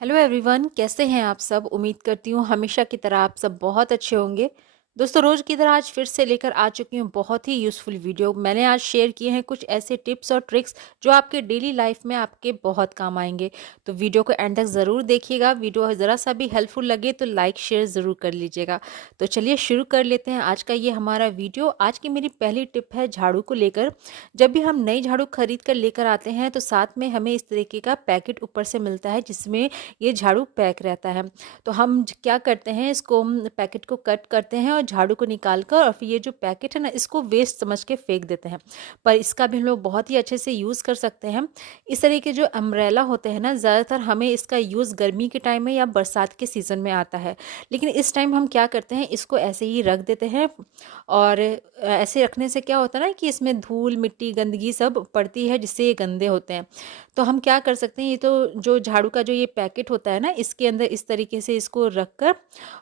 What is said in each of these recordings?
Hello everyone, कैसे हैं आप सब। उम्मीद करती हूँ हमेशा की तरह आप सब बहुत अच्छे होंगे। दोस्तों, रोज़ की तरह आज फिर से लेकर आ चुकी हूँ बहुत ही यूज़फुल वीडियो। मैंने आज शेयर किए हैं कुछ ऐसे टिप्स और ट्रिक्स जो आपके डेली लाइफ में आपके बहुत काम आएंगे। तो वीडियो को एंड तक ज़रूर देखिएगा। वीडियो ज़रा सा भी हेल्पफुल लगे तो लाइक शेयर ज़रूर कर लीजिएगा। तो चलिए शुरू कर लेते हैं आज का ये हमारा वीडियो। आज की मेरी पहली टिप है झाड़ू को लेकर। जब भी हम नई झाड़ू खरीद कर लेकर आते हैं तो साथ में हमें इस तरीके का पैकेट ऊपर से मिलता है जिसमें ये झाड़ू पैक रहता है। तो हम क्या करते हैं, इसको पैकेट को कट करते हैं और झाड़ू को निकाल कर और फिर ये जो पैकेट है ना, इसको वेस्ट समझ के फेंक देते हैं। पर इसका भी हम लोग बहुत ही अच्छे से यूज़ कर सकते हैं। इस तरह के जो अम्ब्रेला होते हैं ना, ज़्यादातर हमें इसका यूज़ गर्मी के टाइम में या बरसात के सीज़न में आता है। लेकिन इस टाइम हम क्या करते हैं, इसको ऐसे ही रख देते हैं। और ऐसे रखने से क्या होता है ना कि इसमें धूल मिट्टी गंदगी सब पड़ती है जिससे ये गंदे होते हैं। तो हम क्या कर सकते हैं, ये तो जो झाड़ू का जो ये पैकेट होता है ना, इसके अंदर इस तरीके से इसको रख कर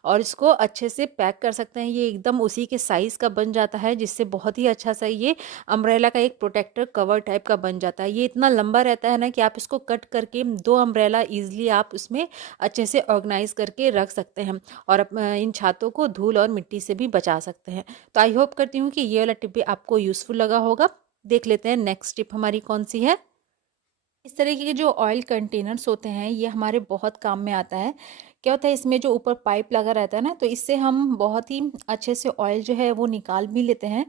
और इसको अच्छे से पैक कर सकते हैं। ये एकदम उसी के साइज़ का बन जाता है जिससे बहुत ही अच्छा सा ये अम्ब्रेला का एक प्रोटेक्टर कवर टाइप का बन जाता है। ये इतना लंबा रहता है ना कि आप इसको कट करके दो अम्ब्रेला ईजिली आप उसमें अच्छे से ऑर्गेनाइज करके रख सकते हैं और इन छातों को धूल और मिट्टी से भी बचा सकते हैं। तो आई होप करती हूँ कि ये वाला टिप भी आपको यूज़फुल लगा होगा। देख लेते हैं नेक्स्ट टिप हमारी कौन सी है। इस तरीके के जो ऑयल कंटेनर्स होते हैं ये हमारे बहुत काम में आता है। क्या होता है, इसमें जो ऊपर पाइप लगा रहता है ना, तो इससे हम बहुत ही अच्छे से ऑयल जो है वो निकाल भी लेते हैं।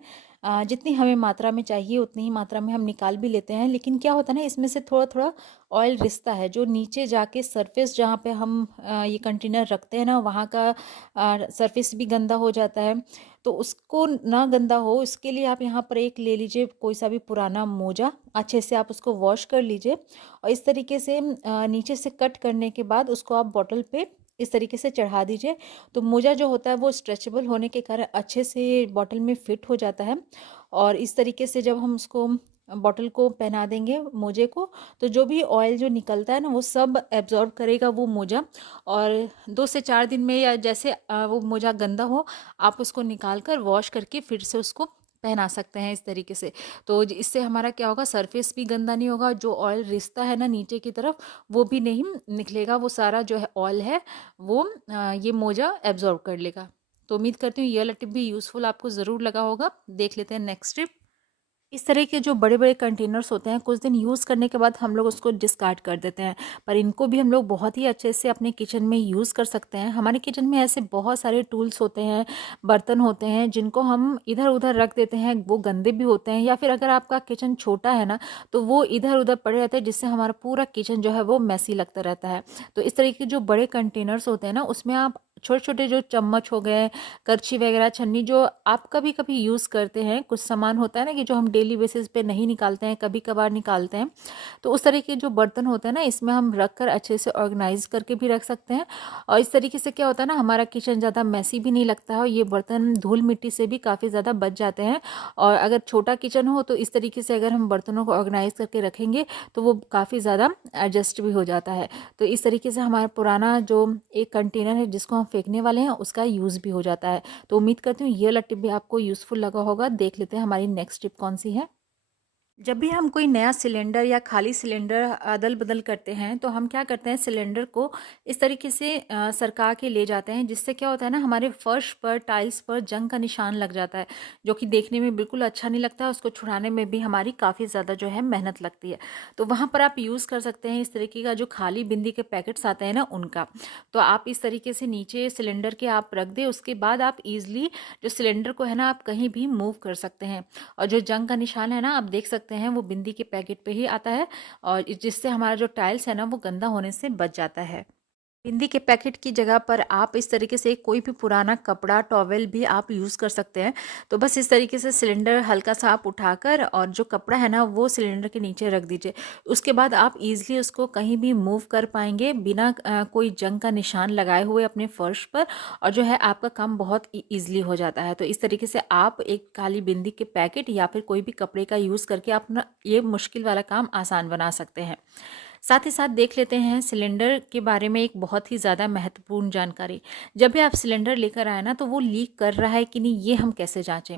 जितनी हमें मात्रा में चाहिए उतनी ही मात्रा में हम निकाल भी लेते हैं। लेकिन क्या होता है ना, इसमें से थोड़ा थोड़ा ऑयल रिसता है जो नीचे जाके सरफेस जहाँ पे हम ये कंटेनर रखते हैं ना, वहाँ का सरफेस भी गंदा हो जाता है। तो उसको ना गंदा हो इसके लिए आप यहाँ पर एक ले लीजिए, कोई सा भी पुराना मोजा, अच्छे से आप उसको वॉश कर लीजिए और इस तरीके से नीचे से कट करने के बाद उसको आप बॉटल पे इस तरीके से चढ़ा दीजिए। तो मोजा जो होता है वो स्ट्रेचेबल होने के कारण अच्छे से बॉटल में फिट हो जाता है। और इस तरीके से जब हम उसको बॉटल को पहना देंगे मोजे को, तो जो भी ऑयल जो निकलता है ना वो सब एब्जॉर्ब करेगा वो मोजा। और 2 से 4 दिन में या जैसे वो मोजा गंदा हो, आप उसको निकाल कर वॉश करके फिर से उसको पहना सकते हैं इस तरीके से। तो इससे हमारा क्या होगा, सरफेस भी गंदा नहीं होगा, जो ऑयल रिसता है ना नीचे की तरफ वो भी नहीं निकलेगा, वो सारा जो है ऑयल है वो ये मोजा एब्जॉर्ब कर लेगा। तो उम्मीद करती हूँ ये वाला टिप भी यूज़फुल आपको ज़रूर लगा होगा। देख लेते हैं नेक्स्ट टिप। इस तरह के जो बड़े-बड़े कंटेनर्स होते हैं, कुछ दिन यूज़ करने के बाद हम लोग उसको डिस्कार्ड कर देते हैं। पर इनको भी हम लोग बहुत ही अच्छे से अपने किचन में यूज़ कर सकते हैं। हमारे किचन में ऐसे बहुत सारे टूल्स होते हैं, बर्तन होते हैं जिनको हम इधर-उधर रख देते हैं, वो गंदे भी होते हैं। या फिर अगर आपका किचन छोटा है ना, तो वो इधर-उधर पड़े रहते हैं जिससे हमारा पूरा किचन जो है वो मेसी लगता रहता है। तो इस तरह के जो बड़े कंटेनर्स होते हैं ना, उसमें आप छोटे-छोटे जो चम्मच हो गए, करछी वगैरह, छन्नी जो आप कभी-कभी यूज़ करते हैं, कुछ सामान होता है ना कि जो हम डेली बेसिस पे नहीं निकालते हैं, कभी-कभार निकालते हैं। तो उस तरह के जो बर्तन होते हैं ना, इसमें हम रख कर अच्छे से ऑर्गेनाइज़ करके भी रख सकते हैं। और इस तरीके से क्या होता है ना, हमारा किचन ज़्यादा मेसी भी नहीं लगता है और ये बर्तन धूल-मिट्टी से भी काफ़ी ज़्यादा बच जाते हैं। और अगर छोटा किचन हो तो इस तरीके से अगर हम बर्तनों को ऑर्गेनाइज़ करके रखेंगे, तो वो काफ़ी ज़्यादा एडजस्ट भी हो जाता है। तो इस तरीके से हमारा पुराना जो एक कंटेनर है जिसको हम फेंकने वाले हैं, उसका यूज़ भी हो जाता है। तो उम्मीद करती हूँ ये वाला टिप भी आपको यूज़फुल लगा होगा। देख लेते हैं हमारी नेक्स्ट टिप कौन सी है। जब भी हम कोई नया सिलेंडर या खाली सिलेंडर अदल-बदल करते हैं, तो हम क्या करते हैं, सिलेंडर को इस तरीके से सरका के ले जाते हैं, जिससे क्या होता है ना, हमारे फर्श पर, टाइल्स पर जंग का निशान लग जाता है, जो कि देखने में बिल्कुल अच्छा नहीं लगता है। उसको छुड़ाने में भी हमारी काफ़ी ज़्यादा जो है मेहनत लगती है। तो वहाँ पर आप यूज़ कर सकते हैं इस तरीके का जो खाली बिंदी के पैकेट्स आते हैं ना, उनका। तो आप इस तरीके से नीचे सिलेंडर के आप रख दें, उसके बाद आप ईज़िली जो सिलेंडर को है ना, आप कहीं भी मूव कर सकते हैं। और जो जंग का निशान है ना, आप देख सकते हैं वो बिंदी के पैकेट पे ही आता है और जिससे हमारा जो टाइल्स है ना वो गंदा होने से बच जाता है। बिंदी के पैकेट की जगह पर आप इस तरीके से कोई भी पुराना कपड़ा, टॉवेल भी आप यूज़ कर सकते हैं। तो बस इस तरीके से सिलेंडर हल्का सा आप उठाकर और जो कपड़ा है ना वो सिलेंडर के नीचे रख दीजिए। उसके बाद आप ईज़िली उसको कहीं भी मूव कर पाएँगे बिना कोई जंग का निशान लगाए हुए अपने फर्श पर, और जो है आपका काम बहुत ईज़िली हो जाता है। तो इस तरीके से आप एक काली बिंदी के पैकेट या फिर कोई भी कपड़े का यूज़ करके अपना ये मुश्किल वाला काम आसान बना सकते हैं। साथ ही साथ देख लेते हैं सिलेंडर के बारे में एक बहुत ही ज़्यादा महत्वपूर्ण जानकारी। जब भी आप सिलेंडर लेकर आए ना, तो वो लीक कर रहा है कि नहीं, ये हम कैसे जाँचें?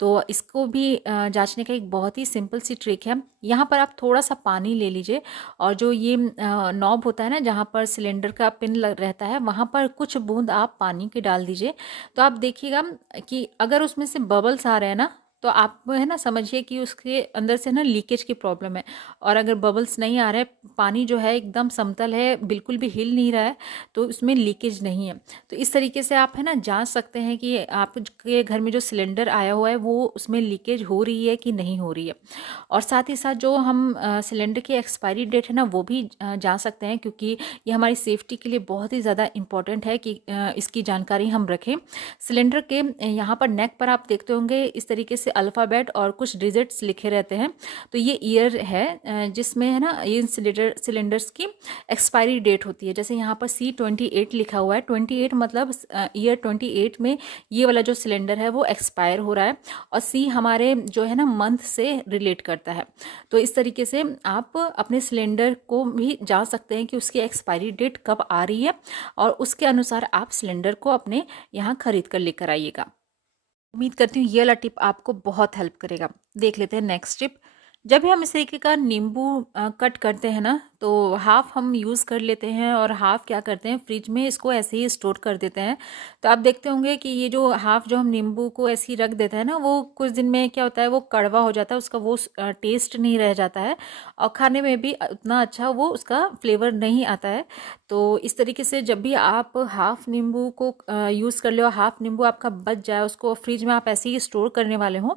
तो इसको भी जाँचने का एक बहुत ही सिंपल सी ट्रिक है। यहाँ पर आप थोड़ा-सा पानी ले लीजिए और जो ये नॉब होता है ना, जहाँ पर सिलेंडर का पिन लग रहता है, वहाँ पर कुछ बूँद आप पानी के डाल दीजिए। तो आप देखिएगा कि अगर उसमें से बबल्स आ रहे हैं ना, तो आप है ना समझिए कि उसके अंदर से ना लीकेज की प्रॉब्लम है। और अगर बबल्स नहीं आ रहे, पानी जो है एकदम समतल है, बिल्कुल भी हिल नहीं रहा है, तो उसमें लीकेज नहीं है। तो इस तरीके से आप है ना जांच सकते हैं कि आपके घर में जो सिलेंडर आया हुआ है वो उसमें लीकेज हो रही है कि नहीं हो रही है। और साथ ही साथ जो हम सिलेंडर की एक्सपायरी डेट है ना, वो भी जान सकते हैं, क्योंकि ये हमारी सेफ्टी के लिए बहुत ही ज़्यादा इम्पॉर्टेंट है कि इसकी जानकारी हम रखें। सिलेंडर के यहाँ पर नेक पर आप देखते होंगे इस तरीके से अल्फ़ाबेट और कुछ डिजिट्स लिखे रहते हैं। तो ये ईयर है जिसमें है ना इन सिलेंडर्स की एक्सपायरी डेट होती है। जैसे यहाँ पर C28 लिखा हुआ है, 28 मतलब ईयर 28 में ये वाला जो सिलेंडर है वो एक्सपायर हो रहा है। और C हमारे जो है ना मंथ से रिलेट करता है। तो इस तरीके से आप अपने सिलेंडर को भी जान सकते हैं कि उसकी एक्सपायरी डेट कब आ रही है, और उसके अनुसार आप सिलेंडर को अपने यहाँ खरीद कर लेकर आइएगा। उम्मीद करती हूँ ये वाला टिप आपको बहुत हेल्प करेगा। देख लेते हैं नेक्स्ट टिप। जब भी हम इस तरीके का नींबू कट करते हैं ना, तो हाफ हम यूज़ कर लेते हैं और हाफ क्या करते हैं, फ्रिज में इसको ऐसे ही स्टोर कर देते हैं। तो आप देखते होंगे कि ये जो हाफ जो हम नींबू को ऐसे ही रख देते हैं ना, वो कुछ दिन में क्या होता है, वो कड़वा हो जाता है, उसका वो टेस्ट नहीं रह जाता है, और खाने में भी उतना अच्छा वो उसका फ्लेवर नहीं आता है। तो इस तरीके से जब भी आप हाफ नींबू को यूज़ कर लो, हाफ नींबू आपका बच जाए, उसको फ्रिज में आप ऐसे ही स्टोर करने वाले हों,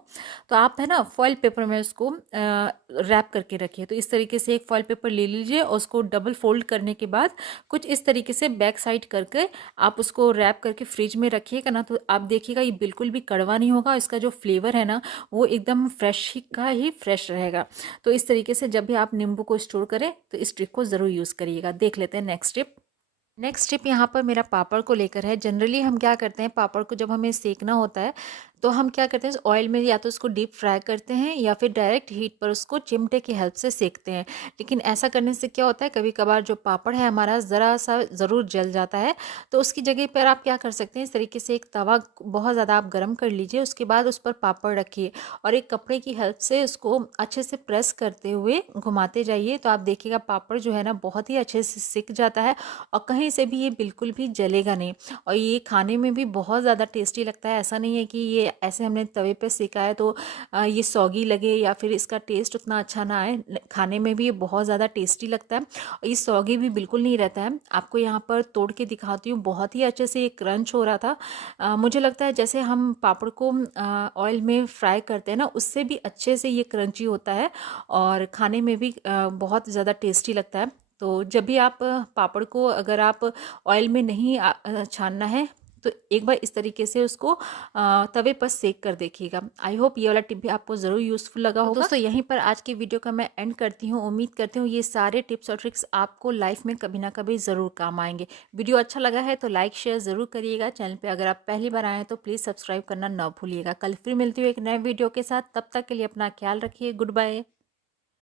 तो आप है ना फॉइल पेपर में उसको रैप करके रखिए। तो इस तरीके से एक फॉइल पेपर ले लीजिए और उसको डबल फोल्ड करने के बाद कुछ इस तरीके से बैक साइड करके आप उसको रैप करके फ्रिज में रखिएगा ना, तो आप देखिएगा ये बिल्कुल भी कड़वा नहीं होगा। इसका जो फ्लेवर है ना, वो एकदम फ्रेश ही का ही फ्रेश रहेगा। तो इस तरीके से जब भी आप नींबू को स्टोर करें तो इस ट्रिक को ज़रूर यूज़ करिएगा। देख लेते हैं नेक्स्ट टिप। नेक्स्ट टिप यहाँ पर मेरा पापड़ को लेकर है। जनरली हम क्या करते हैं, पापड़ को जब हमें सेकना होता है, तो हम क्या करते हैं, ऑयल में या तो उसको डीप फ्राई करते हैं या फिर डायरेक्ट हीट पर उसको चिमटे की हेल्प से सेकते हैं। लेकिन ऐसा करने से क्या होता है, कभी कभार जो पापड़ है हमारा ज़रा सा ज़रूर जल जाता है। तो उसकी जगह पर आप क्या कर सकते हैं, इस तरीके से एक तवा बहुत ज़्यादा आप गर्म कर लीजिए, उसके बाद उस पर पापड़ रखिए और एक कपड़े की हेल्प से उसको अच्छे से प्रेस करते हुए घुमाते जाइए। तो आप देखिएगा पापड़ जो है ना बहुत ही अच्छे से सिक जाता है और कहीं से भी ये बिल्कुल भी जलेगा नहीं, और ये खाने में भी बहुत ज़्यादा टेस्टी लगता है। ऐसा नहीं है कि ये ऐसे हमने तवे पे सेका है तो ये सौगी लगे या फिर इसका टेस्ट उतना अच्छा ना आए। खाने में भी ये बहुत ज़्यादा टेस्टी लगता है और ये सौगी भी बिल्कुल नहीं रहता है। आपको यहाँ पर तोड़ के दिखाती हूँ, बहुत ही अच्छे से ये क्रंच हो रहा था। मुझे लगता है जैसे हम पापड़ को ऑयल में फ्राई करते हैं ना, उससे भी अच्छे से ये क्रंची होता है और खाने में भी बहुत ज़्यादा टेस्टी लगता है। तो जब भी आप पापड़ को अगर आप ऑयल में नहीं छानना है, तो एक बार इस तरीके से उसको तवे पर सेक कर देखिएगा। आई होप ये वाला टिप भी आपको ज़रूर यूज़फुल लगा होगा। दोस्तों यहीं पर आज की वीडियो का मैं एंड करती हूँ। उम्मीद करती हूँ ये सारे टिप्स और ट्रिक्स आपको लाइफ में कभी ना कभी ज़रूर काम आएंगे। वीडियो अच्छा लगा है तो लाइक शेयर ज़रूर करिएगा। चैनल पर अगर आप पहली बार आए हैं तो प्लीज़ सब्सक्राइब करना ना भूलिएगा। कल फिर मिलती हूँ एक नए वीडियो के साथ, तब तक के लिए अपना ख्याल रखिए। Good bye.